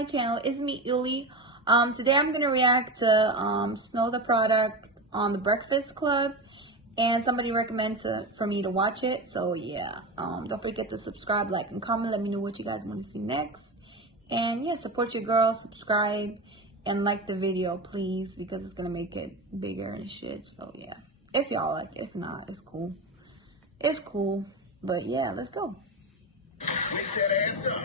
my channel. It's me, Ylli. Today I'm gonna react to Snow the Product on The Breakfast Club, and somebody recommended for me to watch it. So yeah, don't forget to subscribe, like, and comment. Let me know what you guys want to see next. And yeah, support your girl, subscribe, and like the video, please, because it's gonna make it bigger and shit. So yeah, if y'all like it. If not, it's cool. It's cool. But yeah, let's go. Wake that ass up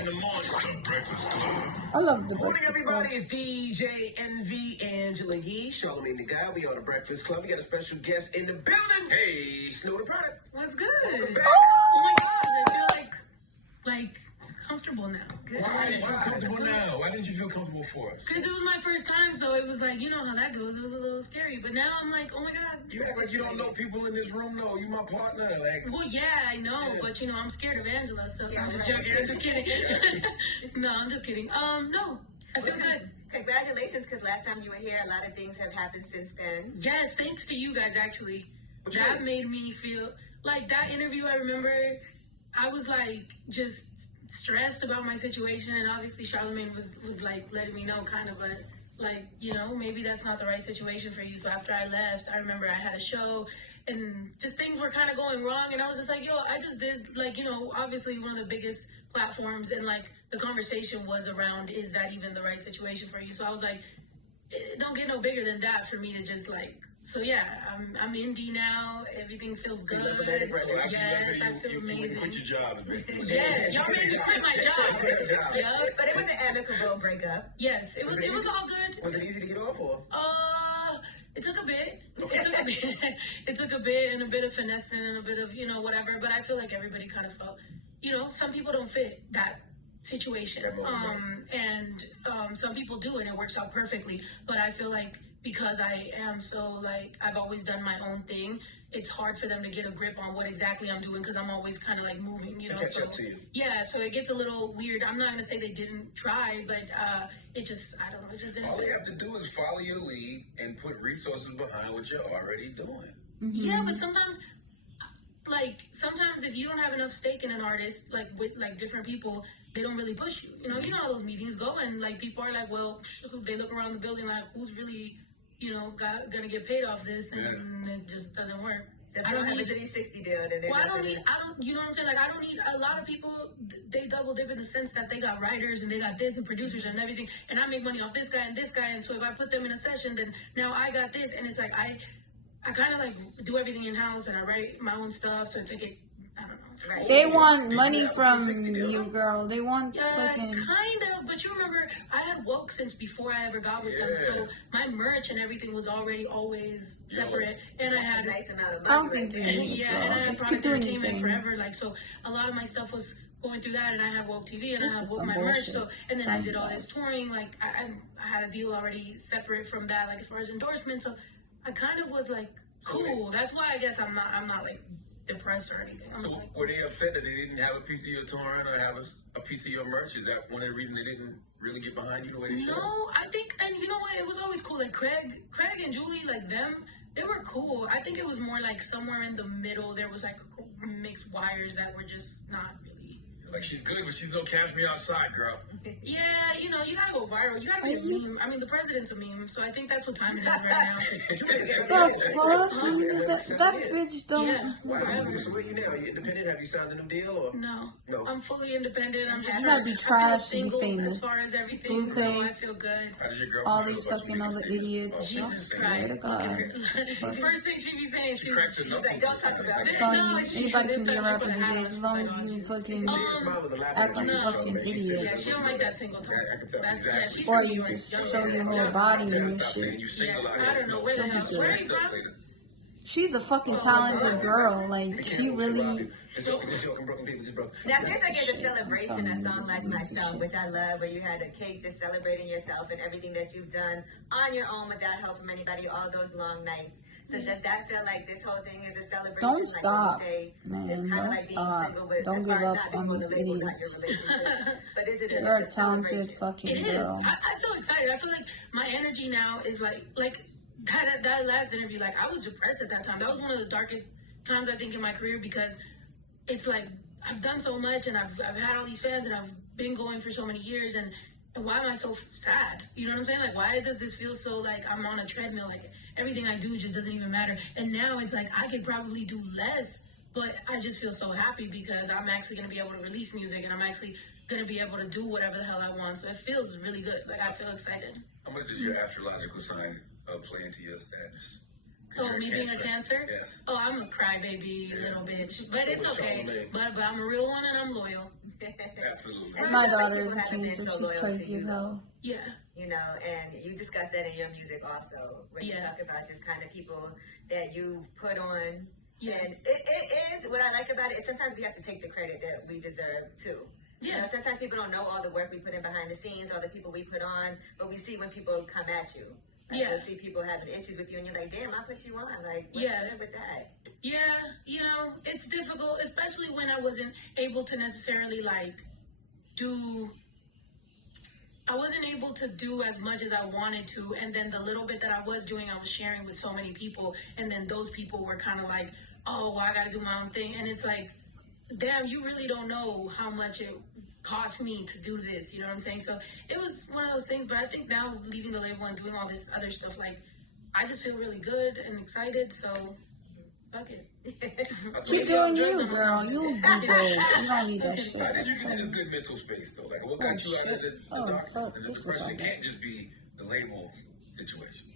in the morning. The Breakfast Club. I love The Morning, Breakfast everybody. Club. It's DJ Envy, Angela Yee, Charlamagne the Guy. We on The Breakfast Club. We got a special guest in the building. Hey, Snow the Product. What's good? Welcome back. Oh my gosh, I feel like comfortable now. Good. Why do you feel comfortable now? Why didn't you feel comfortable for us? Because it was my first time, so it was like, you know how that goes. It was a little scary, but now I'm like, oh my god. You act like you don't know people in this room. No, you my partner. Like, Well, yeah, I know, but you know, I'm scared of Angela, so I'm just right. joking. I'm just kidding. No, I'm just kidding. No, I feel good. Congratulations, because last time you were here, a lot of things have happened since then. Yes, thanks to you guys, actually. What you That mean? made me feel like that interview. I remember I was like just stressed about my situation, and obviously Charlamagne was like letting me know kind of, but like, you know, maybe that's not the right situation for you. So after I left, I remember I had a show and just things were kind of going wrong, and I was just like, yo, I just did, like, you know, obviously one of the biggest platforms, and like the conversation was around, is that even the right situation for you? So I was like, it don't get no bigger than that for me to just like. So yeah, I'm indie now. Everything feels good. Yes, I feel amazing. Quit your job, man. Yes, y'all made me quit my job. Yep. But it was an amicable breakup. Yes, it was all good. Was it easy to get off or? It took a bit. It took a bit. It took a bit, and a bit of finessing, and a bit of, you know, whatever. But I feel like everybody kind of felt, you know, some people don't fit that situation, and some people do, and it works out perfectly. But I feel like because I am so, like, I've always done my own thing, it's hard for them to get a grip on what exactly I'm doing, because I'm always kind of like moving, you know. Catch So up to you. yeah, so it gets a little weird. I'm not gonna say they didn't try, but it just, I don't know, it just didn't All fit. you have to do is follow your lead and put resources behind what you're already doing. Yeah, but sometimes if you don't have enough stake in an artist, like with like different people, they don't really push you. You know how those meetings go, and like people are like, well, they look around the building like, who's really, you know, gonna get paid off this, and it just doesn't work. So if you don't have a 360 deal, then Well, you know what I'm saying? Like, I don't need, a lot of people, they double dip in the sense that they got writers and they got this and producers and everything, and I make money off this guy and this guy, and so if I put them in a session, then now I got this, and it's like, I kind of like do everything in-house, and I write my own stuff, so to get, I don't know. Right? They want money from you, girl. They want fucking. Kind of, but you remember, I had woke since before I ever got with them, so my merch and everything was already always separate, and I had nice amount of I don't money. think you need it, and girl. I had Just keep product doing your entertainment thing. forever, like, so a lot of my stuff was going through that, and I had woke TV, and This I had is woke some my merch, bullshit. so, and then I did all this touring, like, I had a deal already separate from that, like, as far as endorsements, so I kind of was like, cool. That's why I guess I'm not like depressed or anything. So were they upset that they didn't have a piece of your touring or have a piece of your merch? Is that one of the reasons they didn't really get behind you the way they should? No, I think, and you know what, it was always cool. Like Craig and Julie, like them, they were cool. I think it was more like somewhere in the middle, there was like mixed wires that were just not really. Like, she's good, but she's no catch me outside, girl. Yeah, you know, you gotta go viral. You gotta be a meme. I mean, the president's a meme, so I think that's what time it is right now. The fuck? That bitch don't. Yeah. Wow, so where you now? Are you independent? Have you signed a new deal? Or? No, No. I'm fully independent. I'm just You gotta be I feel trash to be single famous. as far as everything, so I feel good. How does your girl All feel these about fucking you other being idiots. famous? Jesus Swear to Christ, look at God. her. First thing she be saying, she's Like, don't talk about it. no, she Anybody can be a this time she rapper put a hat on, as she's long like, as oh, you Jesus. fucking She just smiled with a laugh act on like her a face. fucking She said- idiot. Yeah, she don't like that single tone. I can tell. Yeah, Exactly. she's Or from New you York. just Y'all show know your that. whole body Tell her and stop saying you shit. single out I here. don't know where the hell. Where are you from? She's a fucking talented girl. Like, she really. Now, since I gave a celebration, a song like Myself, which I love, where you had a cake just celebrating yourself and everything that you've done on your own without help from anybody, all those long nights. So does that feel like this whole thing is a celebration? Don't like stop, say, man. it's kind Don't of like being stop. single, but Don't as give far as up not on being these label, not idiots. your relationship. But is it You're a a talented celebration? fucking It is. girl. I feel excited. I feel like my energy now is like that last interview. Like, I was depressed at that time. That was one of the darkest times I think in my career, because it's like I've done so much, and I've had all these fans, and I've been going for so many years, and why am I so sad? You know what I'm saying? Like, why does this feel so like I'm on a treadmill? Like everything I do just doesn't even matter. And now it's like I could probably do less, but I just feel so happy because I'm actually gonna be able to release music, and I'm actually gonna be able to do whatever the hell I want. So it feels really good. Like I feel excited. How much does your astrological sign play into your status? Oh, me being a Cancer? Yes. Oh, I'm a crybaby little bitch, but it's okay. But I'm a real one and I'm loyal. Absolutely. And my daughter is People a haven't been Cancer. so She's loyal to crazy you, as though. hell. Yeah. You know, and you discuss that in your music also, when you Yeah. talk about just kind of people that you put on. Yeah. And it is, what I like about it is sometimes we have to take the credit that we deserve too. You know, Yeah. sometimes people don't know all the work we put in behind the scenes, all the people we put on, but we see when people come at you. Like, Yeah. you'll see people having issues with you, and you're like, damn, I put you on. Like, what's Yeah. good with that? Yeah, you know, it's difficult, especially when I wasn't able to necessarily like I wasn't able to do as much as I wanted to, and then the little bit that I was doing, I was sharing with so many people, and then those people were kind of like, oh, well, I gotta do my own thing, and it's like, damn, you really don't know how much it cost me to do this, you know what I'm saying? So it was one of those things, but I think now leaving the label and doing all this other stuff, like, I just feel really good and excited, so fuck it. Keep doing you, girl. You be good. You don't need that shit. How did you get to this good mental space, though? Like, what got you out of the darkness and the depression? It can't just be the label situation.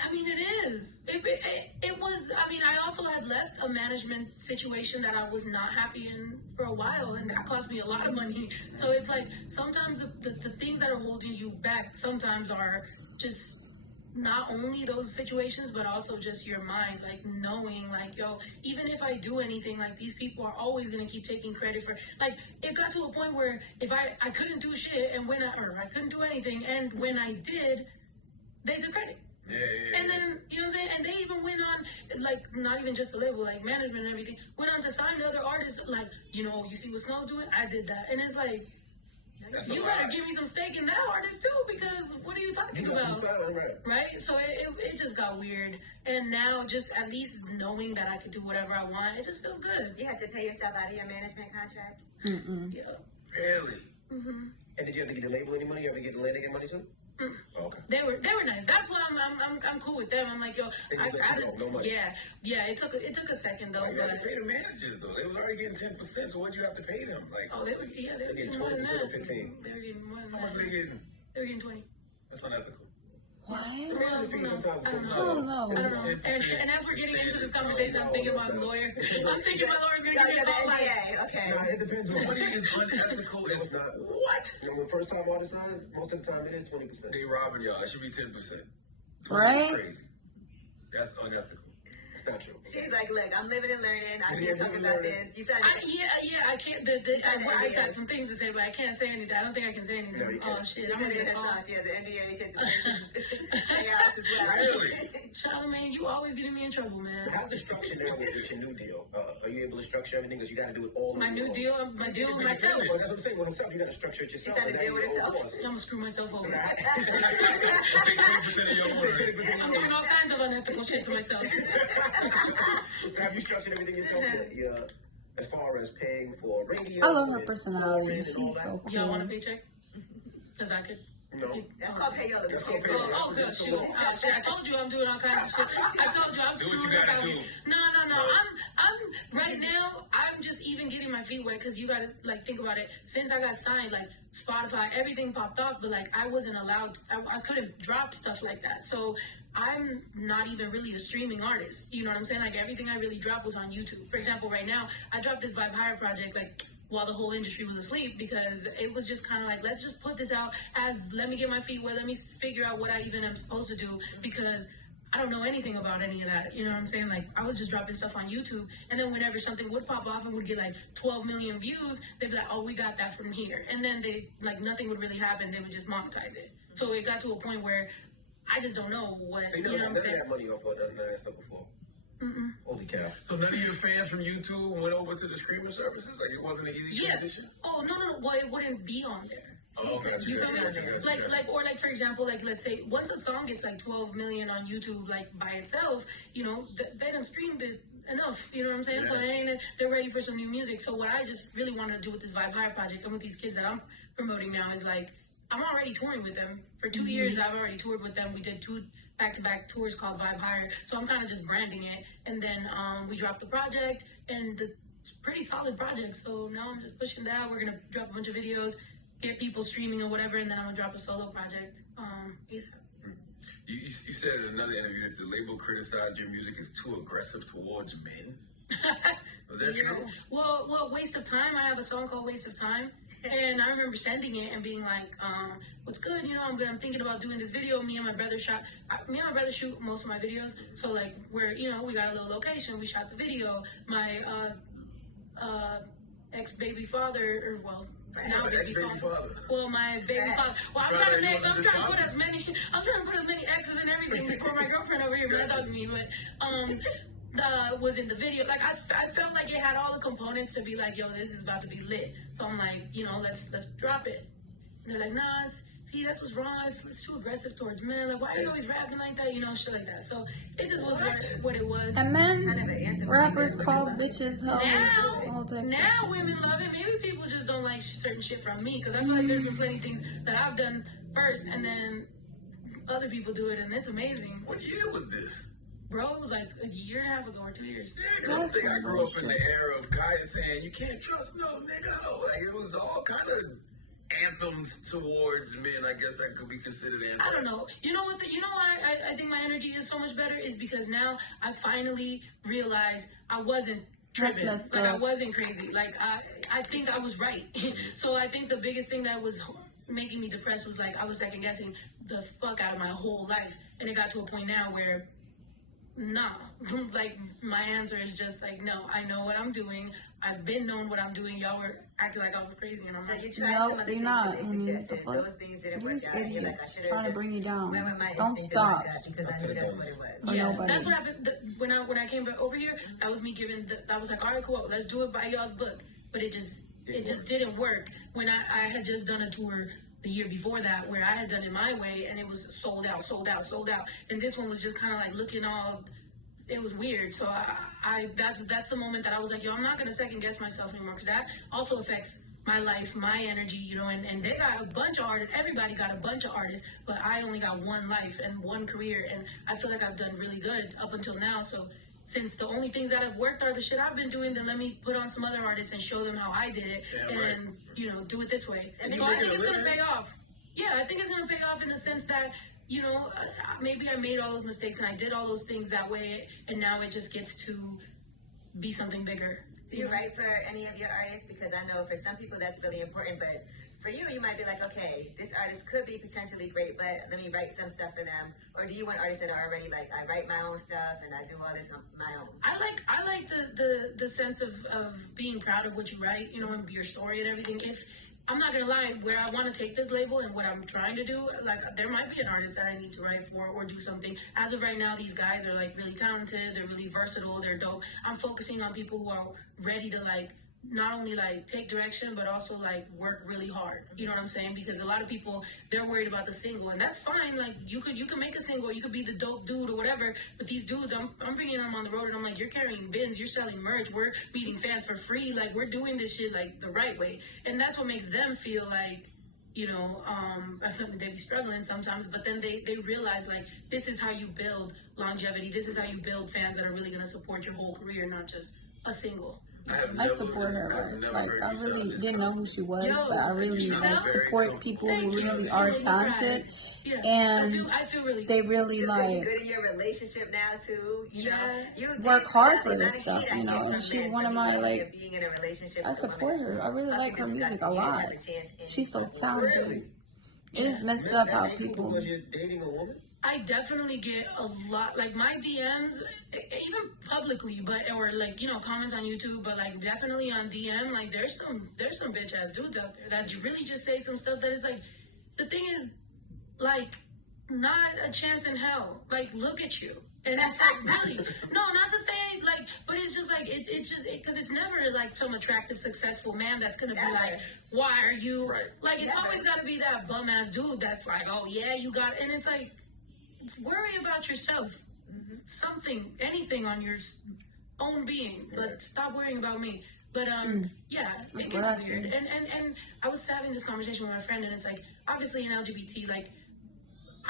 I mean, it is. It was, I mean, I also had left a management situation that I was not happy in for a while, and that cost me a lot of money. So it's like, sometimes the things that are holding you back sometimes are just not only those situations, but also just your mind, like knowing, like, yo, even if I do anything, like, these people are always gonna keep taking credit for, like, it got to a point where if I couldn't do shit, and or I couldn't do anything, and when I did, they took credit. Yeah. And then, you know what I'm saying? And they even went on, like, not even just the label, like, management and everything, went on to sign to other artists, like, you know, you see what Snow's doing? I did that. And it's like, you better give me some stake in that artist, too, because what are you talking about? Right? So it just got weird. And now, just at least knowing that I could do whatever I want, it just feels good. You had to pay yourself out of your management contract? Yeah. Really? Mm-hmm. And did you have to get the label any money? You ever get the label get money too? Oh, okay. They were nice. That's why I'm cool with them. I'm like, yo, They just let you go, no money. yeah. It took a second though, You had but to pay the managers, though. They was already getting 10%, so what'd you have to pay them? Like, they were getting more than 20% that. or 15? They were getting more than how much that. were they getting? They were getting 20. That's unethical. What? Well, who knows? I don't I know. don't know. I don't know. And as we're getting into this conversation, I'm thinking about my lawyer. I'm thinking my lawyer's gonna give me a call like, NDA, okay. Nah, it depends on Money is unethical. It's not. what? You know, when first time artists sign, most of the time it is 20%. They robbing y'all. It should be 10%. 20 Right? is crazy. That's unethical. It's not true. She's like, look, I'm living and learning. I Yeah, can't talk living about and learning. this. You said I can't. I got some things to say, but I can't say anything. I don't think I can say anything. No, you can't. Oh shit! she I'm said gonna in get her called. song, she has an NDA. She has to your house as well. Really? Charlamagne, you always getting me in trouble, man. How's the structure now with your new deal? Are you able to structure everything? Because you got to do it all on My your new own. deal with myself. Well, that's what I'm saying. With himself, you got to structure it yourself. She signed a and deal with that you herself? own costs. I'm gonna screw myself over. Take 20% of your word. I'm doing all kinds of unethical shit to myself. So have you structured everything yourself? Yeah. As far as paying for radio. I love her and personality. touring and She's all so that? Y'all want a cool. paycheck? Because I could. No. That's called payola. That's called Oh, payola. oh, good. Shoot. Oh, shit. I told you I'm doing all kinds of shit. I told you I'm Do what you screwed gotta up. do. No. I'm right now. I'm just even getting my feet wet because you gotta like think about it. Since I got signed, like Spotify, everything popped off, but like I wasn't allowed. I couldn't drop stuff like that. So I'm not even really a streaming artist. You know what I'm saying? Like everything I really dropped was on YouTube. For example, right now I dropped this Vibe Higher project like while the whole industry was asleep because it was just kind of like, let's just put this out as, let me get my feet wet, let me figure out what I even am supposed to do because I don't know anything about any of that. You know what I'm saying? Like, I was just dropping stuff on YouTube, and then whenever something would pop off and would get like 12 million views, they'd be like, oh, we got that from here. And then nothing would really happen, they would just monetize it. So it got to a point where I just don't know what, They you know never what I'm got saying? that money off of none of that stuff before. Holy cow. So none of your fans from YouTube went over to the streaming services? Like it wasn't an easy Yeah. transition? Oh, no. Well, it wouldn't be on there. Oh, gotcha, You gotcha, feel me? gotcha, gotcha. Like, for example, like, let's say once a song gets like 12 million on YouTube, like by itself, you know, they done streamed it enough. You know what I'm saying? So they're ready for some new music. So what I just really wanted to do with this Vibe Higher project and with these kids that I'm promoting now is like, I'm already touring with them. For 2 years, I've already toured with them. We did 2 back-to-back tours called Vibe Higher. So I'm kind of just branding it. And then we dropped the project, and it's a pretty solid project. So now I'm just pushing that. We're going to drop a bunch of videos, get people streaming or whatever, and then I'm going to drop a solo project ASAP. You said in another interview that the label criticized your music is too aggressive towards men. Was that true? Well, Waste of Time. I have a song called Waste of Time. And I remember sending it and being like, what's good, you know, I'm thinking about doing this video. Me and my brother shoot most of my videos. So like we got a little location, we shot the video. My ex-baby father, or well, now baby father. Well, my baby father. Well, I'm trying to put as many exes and everything before my girlfriend over here when talk to me, but was in the video. Like I felt like it had all the components to be like, yo, this is about to be lit. So I'm like, you know, let's drop it. And they're like, nah, see, that's what's wrong. It's too aggressive towards men. Like, why are you always rapping like that? You know, shit like that. So it just was what it was. And men, rappers call bitches hoes. Now women love it. Maybe people just don't like certain shit from me, because I feel like there's been plenty of things that I've done first, and then other people do it, and it's amazing. What year was this? Bro, it was like a year and a half ago or 2 years. Yeah, 'cause I think I grew up in the era of Kaya saying, you can't trust no nigga. Like, it was all kind of anthems towards men. I guess that could be considered anthems. I don't know. You know what? You know why I think my energy is so much better is because now I finally realized I wasn't tripping. Like, I wasn't crazy. Like, I think I was right. So I think the biggest thing that was making me depressed was like I was second guessing the fuck out of my whole life. And it got to a point now where nah, like my answer is just like, no, I know what I'm doing. I've been knowing what I'm doing. Y'all were acting like I was crazy, and I'm so like, you tried some of the things that they suggested. Those things didn't work out. You're like, I should have trying to bring you down. Don't instinct stop. Because I knew that's what it was. Yeah, that's what happened when I came back over here. That was me giving. I was like, all right, cool, let's do it by y'all's book. But it just didn't work. When I had just done a tour the year before that where I had done it my way, and it was sold out, and this one was just kind of like looking all. It was weird. So that's the moment that I was like, yo, I'm not gonna second guess myself anymore, because that also affects my life, my energy, you know. And they got a bunch of artists. Everybody got a bunch of artists, but I only got one life and one career, and I feel like I've done really good up until now. So since the only things that have worked are the shit I've been doing, then let me put on some other artists and show them how I did it, and you know, do it this way. And so I think it's gonna pay off. Yeah, I think it's gonna pay off in the sense that, you know, maybe I made all those mistakes and I did all those things that way, and now it just gets to be something bigger. Do you write for any of your artists? Because I know for some people that's really important, but for you, you might be like, okay, this artist could be potentially great, but let me write some stuff for them. Or do you want artists that are already like, I write my own stuff and I do all this on my own? I like the sense of being proud of what you write, you know, and your story and everything. If I'm not gonna lie, where I want to take this label and what I'm trying to do, like there might be an artist that I need to write for or do something. As of right now, these guys are like really talented, they're really versatile, they're dope. I'm focusing on people who are ready to like not only like take direction, but also like work really hard. You know what I'm saying? Because a lot of people, they're worried about the single, and that's fine. Like you can make a single, you could be the dope dude or whatever. But these dudes, I'm bringing them on the road, and I'm like, you're carrying bins, you're selling merch, we're meeting fans for free. Like we're doing this shit like the right way, and that's what makes them feel like, you know, I feel like they be struggling sometimes, but then they realize like this is how you build longevity. This is how you build fans that are really gonna support your whole career, not just a single. I support her. Like I really didn't know who she was, but I really like support people who really are talented, and I feel really they really like good in your relationship now too. You know, you work hard for this stuff. You know, and she's one of my like. Being in a relationship. I support her. I really like her music a lot. She's so talented. It is messed up how people. Because you're dating a woman? I definitely get a lot, like my DMs, even publicly, but or like, you know, comments on YouTube, but like definitely on DM, like there's some bitch ass dudes out there that really just say some stuff that is like, the thing is, like, not a chance in hell. Like, look at you. And it's like, really, no, not to say like, but it's just like, it's just, because it's never like some attractive, successful man that's gonna be like, why are you, like, it's always gotta be that bum ass dude that's like, oh yeah, you got, and it's like, worry about yourself. Something, anything on your own being, but stop worrying about me. But yeah, That's it gets what I weird. see. And I was having this conversation with my friend, and it's like, obviously in LGBT, like,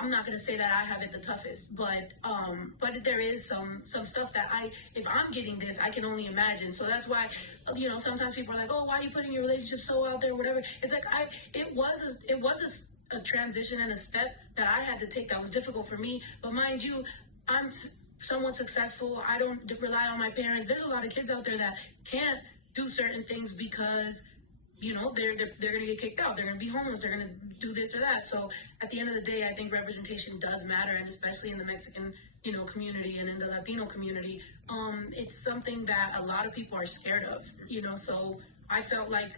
I'm not gonna say that I have it the toughest, but there is some stuff that if I'm getting this, I can only imagine. So that's why, you know, sometimes people are like, oh, why are you putting your relationship so out there, whatever. It's like it was a transition and a step that I had to take that was difficult for me. But mind you, I'm somewhat successful. I don't rely on my parents. There's a lot of kids out there that can't do certain things because, you know, they're gonna get kicked out. They're gonna be homeless. They're gonna do this or that. So at the end of the day, I think representation does matter, and especially in the Mexican, you know, community and in the Latino community, it's something that a lot of people are scared of. You know, so I felt like,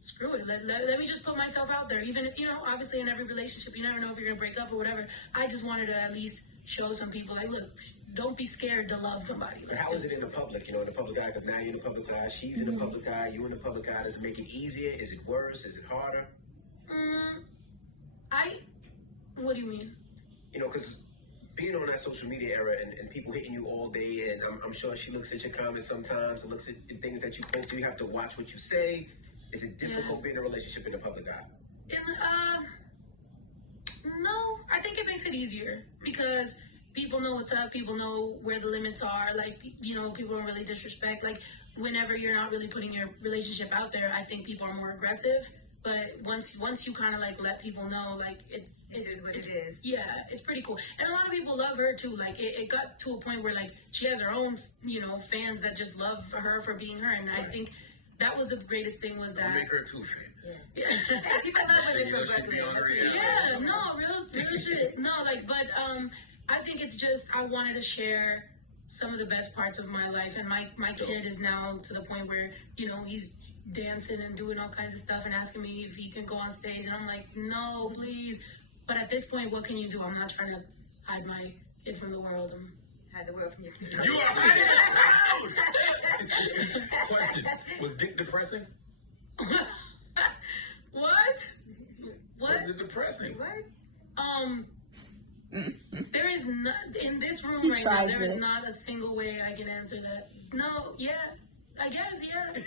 screw it. Let me just put myself out there. Even if, you know, obviously in every relationship, you never know if you're gonna break up or whatever. I just wanted to at least show some people, like, look, don't be scared to love somebody. But how is it in the public? You know, in the public eye, because now you're in the public eye, she's in the public eye, you in the public eye. Does it make it easier? Is it worse? Is it harder? What do you mean? You know, because being on that social media era and people hitting you all day, and I'm sure she looks at your comments sometimes and looks at the things that you post. Do you have to watch what you say? Is it difficult being in a relationship in the public eye? No, I think it makes it easier because people know what's up. People know where the limits are. Like, you know, people don't really disrespect. Like, whenever you're not really putting your relationship out there, I think people are more aggressive. But once you kind of like let people know, like, it's what it is. Yeah, it's pretty cool. And a lot of people love her too. Like, it got to a point where, like, she has her own, you know, fans that just love her for being her. And I think that was the greatest thing was that. Don't make her too famous. Yeah. You know, she'd be on reality. Yeah, no, real shit. No, like, but I think it's just I wanted to share some of the best parts of my life, and my kid is now to the point where, you know, he's dancing and doing all kinds of stuff and asking me if he can go on stage, and I'm like, no, please. But at this point, what can you do? I'm not trying to hide my kid from the world. Hide the world from your kid. You are hiding a child! Question, was dick depressing? What? Was it depressing? What? There is not in this room right now. There is not a single way I can answer that. No, yeah, I guess, yeah.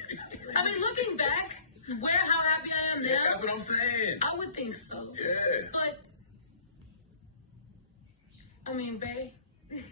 I mean, looking back, how happy I am now. Yeah, that's what I'm saying. I would think so. Yeah. But I mean, babe.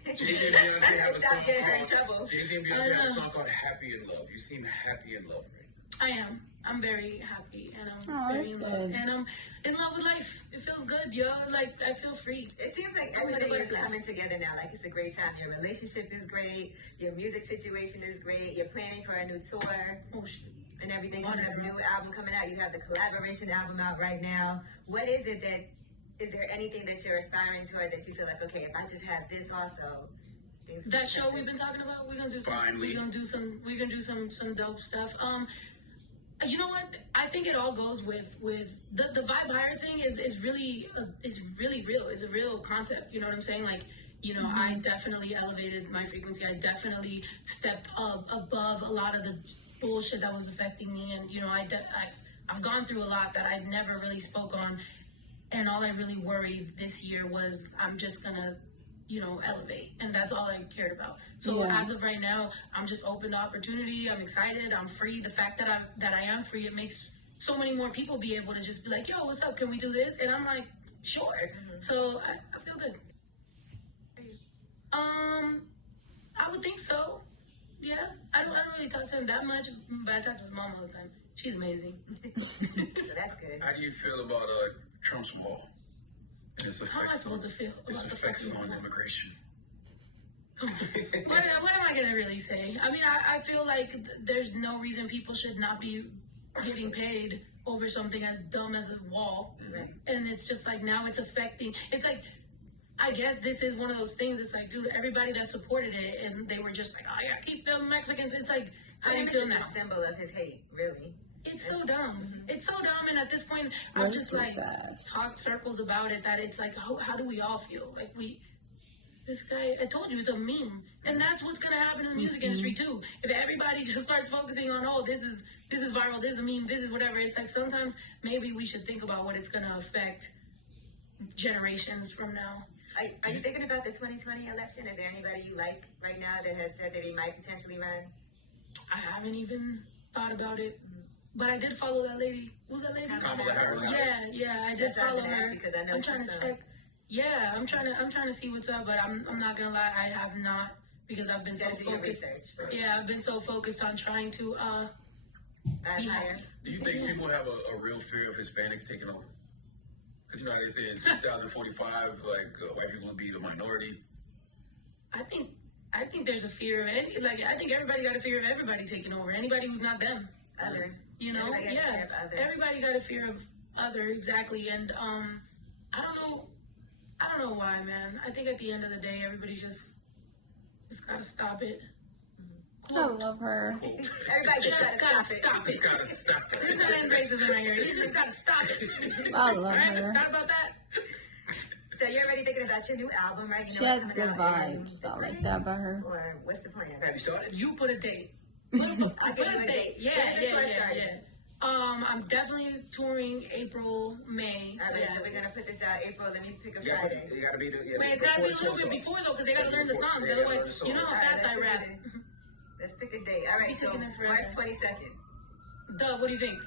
Jay-Z and Beyonce have a song Getting her in trouble. called Jay-Z and Beyonce have a song called "Happy in Love." You seem happy in love, right? I am. I'm very happy, and I'm very in love, good. and I'm in love with life. It feels good, yo. Like, I feel free. It seems like everything is coming together now. Like, it's a great time. Your relationship is great. Your music situation is great. You're planning for a new tour. Oh shit. And everything coming up, new album coming out. You have the collaboration album out right now. What is it is there anything that you're aspiring toward that you feel like, okay, if I just have this also, things will That be show different? we've been talking about, we're gonna do some. Finally. We're gonna do some dope stuff. You know what? I think it all goes with the vibe higher thing is really real. It's a real concept. You know what I'm saying? Like, you know, I definitely elevated my frequency. I definitely stepped up above a lot of the bullshit that was affecting me. And, you know, I've gone through a lot that I never really spoke on. And all I really worried this year was I'm just gonna, you know, elevate. And that's all I cared about. So as of right now, I'm just open to opportunity. I'm excited. I'm free. The fact that I am free, it makes so many more people be able to just be like, yo, what's up? Can we do this? And I'm like, sure. So I feel good. I would think so. Yeah. I don't really talk to him that much, but I talk to his mom all the time. She's amazing. So that's good. How do you feel about Trump's wall and its How am I effects supposed to feel? its about the effects fucking on wall? immigration? Come on. What am I gonna really say? I mean, I feel like there's no reason people should not be getting paid over something as dumb as a wall. Right. And it's just like now it's affecting. It's like, I guess this is one of those things. It's like, dude, everybody that supported it and they were just like, oh, I gotta keep them Mexicans. It's like, how do you It's feel just now? a symbol of his hate, really. It's so dumb. It's so dumb. And at this point, I've just like talked circles about it that it's like, how do we all feel? Like this guy, I told you, it's a meme. And that's what's going to happen in the music industry too. If everybody just starts focusing on, oh, this is viral, this is a meme, this is whatever. It's like sometimes maybe we should think about what it's going to affect generations from now. Are you thinking about the 2020 election? Is there anybody you like right now that has said that he might potentially run? I haven't even thought about it. But I did follow that lady. Who's that lady? Kamala Harris. Yeah, I did That's what I was follow gonna her. ask you, 'cause I know I'm she's trying to from- check. Yeah, I'm trying to see what's up, but I'm not gonna lie, I have not, because I've been so Gotta do your focused. research, right? Yeah, I've been so focused on trying to That's be fair. happy. Do you think people have a real fear of Hispanics taking over? Because you know how they say in 2045, like white people will be the minority. I think there's a fear of I think everybody got a fear of everybody taking over. Anybody who's not them. Other. You know? Everybody got a fear of other. Everybody got a fear of other, exactly. And I don't know why, man. I think at the end of the day, everybody just gotta stop it. I love her. Everybody Just gotta stop Just it. gotta stop There's it. not any racism right here. You just gotta stop it. I love Right? her. Thought about that? So you're already thinking about your new album, right? You She know has what's good coming out in vibes. I spring? like that about her. Or what's the plan? Have you started? You put a date. I'll Put give you a a date. date. Yeah, When's the tour yeah. starting? I'm definitely touring April, May. So Okay, yeah. so we're gonna put this out April. Let me pick a You gotta, Friday. you gotta be the. Yeah, Wait, it's gotta be a before little the bit tour before though, because they gotta learn the Before- songs. yeah, they gotta Otherwise, learn the you know how songs. fast I rap. Let's pick a date. All right, Be so taking it forever. March 22nd. Dove, what do you think?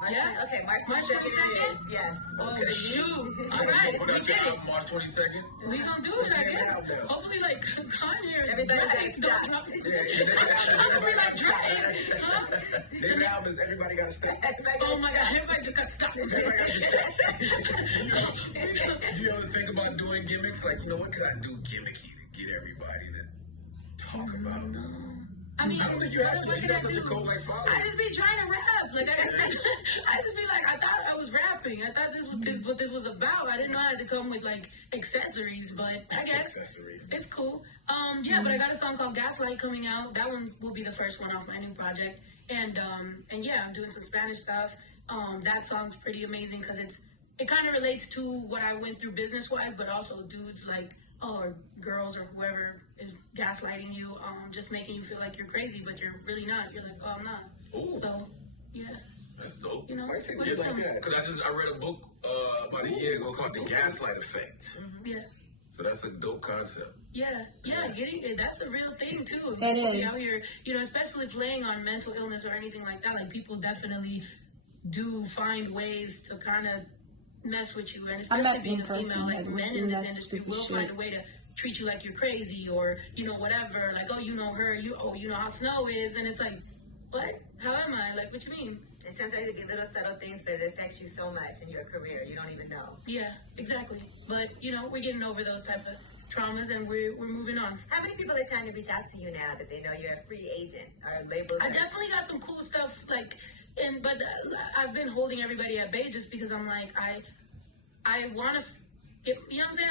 March Yeah? 20, okay, March March 22nd. 22nd? It is, yes. Oh, Okay. shoot. All Put right, we out did your it. album March 22nd. We gonna do it, I get it guess. out there. Hopefully, like, Kanye or Everybody Drake gotta don't stop. drop it. Yeah, I'm gonna be like, Drake, huh? Their album is Everybody Gotta Stay. Everybody Oh my God, everybody just got stopped. Everybody gotta stay. Do you ever think about doing gimmicks? Like, you know, what could I do gimmicky to get everybody to talk about? I mean, I don't think you have to. what You can got I such a do? cult like following. I just be trying to rap. Like I just be like, I thought I was rapping. I thought this was what this was about. I didn't know I had to come with like accessories, but I guess Accessories. it's cool. Yeah, but I got a song called Gaslight coming out. That one will be the first one off my new project. And yeah, I'm doing some Spanish stuff. That song's pretty amazing because it kind of relates to what I went through business wise, but also dudes like or girls or whoever is gaslighting you, just making you feel like you're crazy, but you're really not. You're like, oh, I'm not. Ooh. So yeah, That's dope. you know, I see what you is like some- that. Because I read a book about a year ago called The Gaslight Effect. yeah. So that's a dope concept. Yeah, getting it, that's a real thing too. It People is. out here, you know, especially playing on mental illness or anything like that. Like people definitely do find ways to kind of mess with you, and I especially met being a one person female, like that men do in this that industry stupid will shit. find a way to treat you like you're crazy or you know whatever. Like oh, you know her, you know how Snow is, and it's like, what? How am I? Like what you mean? And sometimes it be little subtle things, but it affects you so much in your career, you don't even know. Yeah, exactly. But you know, we're getting over those type of traumas, and we're moving on. How many people are trying to reach out to you now that they know you're a free agent or labels? I definitely got some cool stuff, like, but I've been holding everybody at bay just because I'm like, I want to get, you know what I'm saying?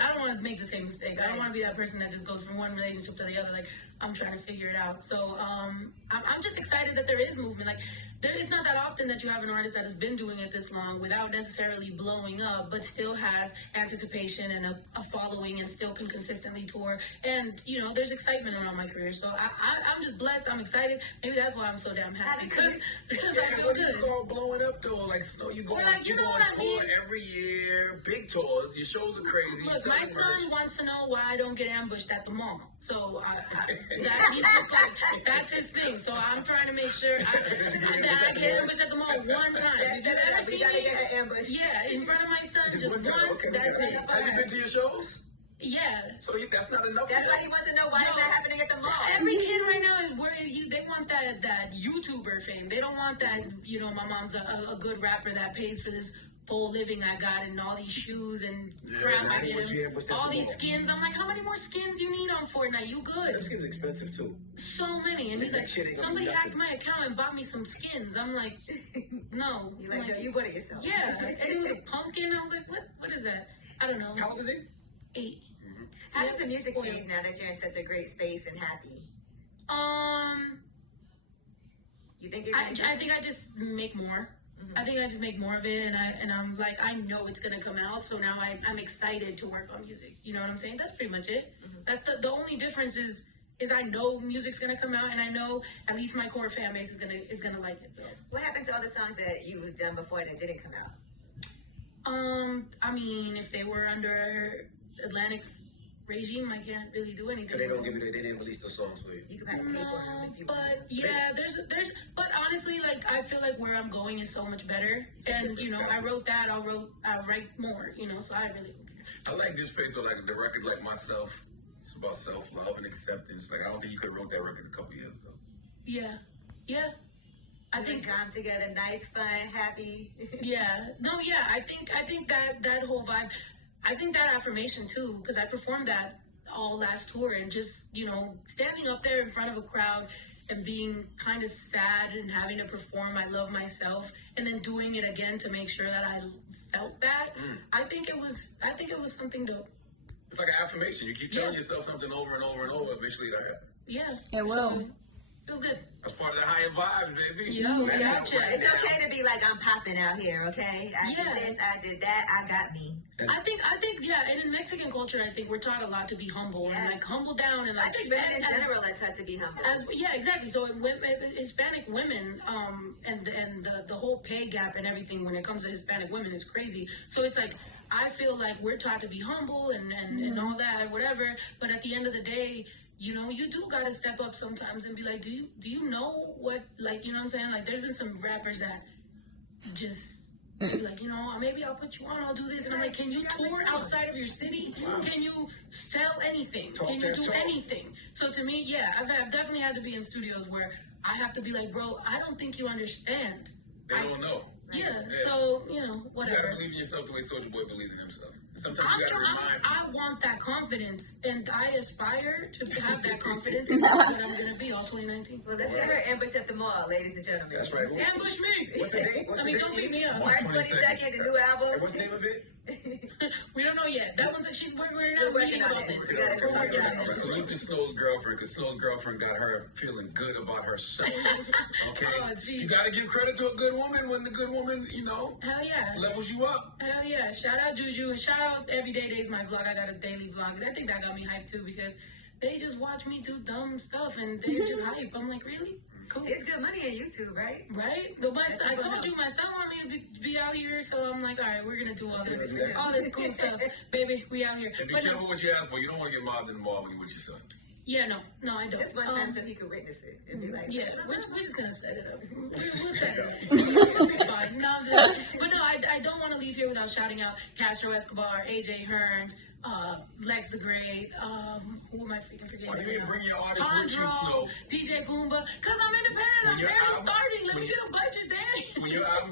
I don't want to make the same mistake. I don't want to be that person that just goes from one relationship to the other. Like, I'm trying to figure it out. So, I'm just excited that there is movement. Like, it's not that often that you have an artist that has been doing it this long without necessarily blowing up, but still has anticipation and a following and still can consistently tour. And, you know, there's excitement around my career. So I'm just blessed. I'm excited. Maybe that's why I'm so damn happy because I feel What do you good. call blowing up though? Like Snow, you go Well, like, you you know go on what I tour mean? every year, big tours. Your shows are crazy. Look, Selling my son merch. wants to know why I don't get ambushed at the mall. So he's just like, that's his thing. So I'm trying to make sure that I get ambushed at the mall one time. If you ever We see gotta me, get an ambush. yeah, in front of my son, just one time, once, okay. that's it. Have you been to your shows? Yeah. So that's not enough. That's why he wants to know why it's not happening at the mall. Every kid right now is worried. They want that YouTuber fame. They don't want that. You know, my mom's a good rapper that pays for this full living I got and all these shoes and crap I I get want you him. ambushed at All the these mall. skins. I'm like, how many more skins you need on Fortnite? You good? Them skins expensive too. So many. And he's That like, shit ain't gonna somebody do hacked nothing. my account and bought me some skins. I'm like, no. You I'm like, no, you bought it yourself. yeah. And it was a pumpkin. I was like, what is that? I don't know. How old is he? 8. How does the music Spoiled. change now that you're in such a great space and happy? You think it's I think I just make more. I think I just make more of it, and I'm like, I know it's gonna come out, so now I'm excited to work on music. You know what I'm saying? That's pretty much it. That's the only difference is I know music's gonna come out, and I know at least my core fan base is gonna like it. So. What happened to all the songs that you've done before that didn't come out? I mean, if they were under Atlantic's regime, I can't really do anything. Cause they don't give you. They didn't release those songs for you. You can have to pay for them. No, but yeah, there's like where I'm going is so much better. And you know, I wrote that. I'll write more. You know, so I really don't care. I like this space though, like the record, like myself. It's about self-love and acceptance. Like I don't think you could have wrote that record a couple years ago. Yeah, yeah. I think drawn together, nice, fun, happy. Yeah. No, yeah. I think that whole vibe. I think that affirmation too, because I performed that all last tour, and just, you know, standing up there in front of a crowd and being kind of sad and having to perform I love myself, and then doing it again to make sure that I felt that. I think it was something dope. It's like an affirmation. You keep telling yourself something over and over and over. Eventually, that happens. Yeah. It will. So, feels good. That's part of the higher vibes, baby. You know, It's okay to be like, I'm popping out here, okay? I did this, I did that, I got me. I think, yeah, and in Mexican culture, I think we're taught a lot to be humble and like humble down and like. I think women in general are taught to be humble. Yeah, exactly. So Hispanic women, and the whole pay gap and everything when it comes to Hispanic women is crazy. So it's like, I feel like we're taught to be humble and all that, whatever. But at the end of the day, you know, you do gotta step up sometimes and be like, do you know what, like, you know what I'm saying? Like, there's been some rappers that just be like, you know, maybe I'll put you on, I'll do this, and I'm like, can you tour outside of your city? Can you sell anything? Can you do anything? So to me, yeah, I've definitely had to be in studios where I have to be like, bro, I don't think you understand. They don't know. Yeah, so, you know, whatever. You gotta believe in yourself the way Soulja Boy believes in himself. Sometimes you gotta remind I want that confidence, and I aspire to have that confidence, and that's what I'm gonna be all 2019. Well, let's get her ambush at the mall, ladies and gentlemen. That's right. Ambush me! What's the date? I mean, don't beat me up. March 22nd, the new album. What's the name of it? We don't know yet. That one's she's working on it. this. We're working on it. But salute to Snow's girlfriend, because Snow's girlfriend got her feeling good about herself. Okay? Oh, geez. You gotta give credit to a good woman when the good woman, you know, Hell yeah. levels you up. Hell yeah. Shout out Juju. Shout out Everyday Days, my vlog. I got a daily vlog. And I think that got me hyped too, because they just watch me do dumb stuff and they're just hype. I'm like, really? Cool. It's good money on YouTube, right? Right? I told you my son wanted me to be out here, so I'm like, all right, we're gonna do all this cool stuff, baby. We out here. And be But careful what you ask for. You don't want to get mobbed in the mall when you're with your son. yeah, no, I don't. Just one time so he could witness it and be like, Yeah, we're just gonna set it up. We'll set it up. It'll be fine. No, I'm just but no, I don't want to leave here without shouting out Castro Escobar, AJ Hearns, Lex the Great. Who am I freaking forgetting? Why you didn't bring your artist with you, Snow? DJ Pumbaa, cause I'm independent. I'm barely starting. Let me get a budget there. When your album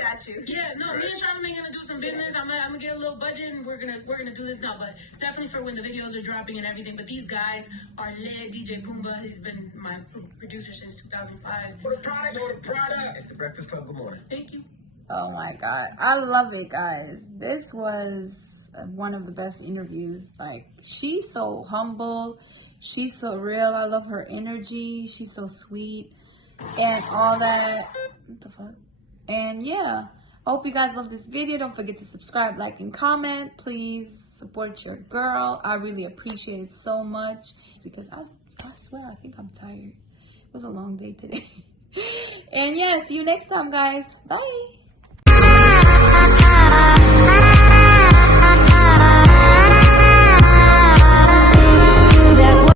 got you. Yeah, no, me and Charlamagne gonna do some business. I'm gonna get a little budget, and we're gonna do this now. But definitely for when the videos are dropping and everything. But these guys are lit. DJ Pumbaa, he's been my producer since 2005. What a product. It's the Breakfast Club. Good morning. Thank you. Oh my God. I love it, guys. This was one of the best interviews. Like, she's so humble. She's so real. I love her energy. She's so sweet and all that. What the fuck? And yeah, I hope you guys love this video. Don't forget to subscribe, like, and comment. Please support your girl. I really appreciate it so much, because I swear I think I'm tired. It was a long day today. And yeah, see you next time, guys. Bye.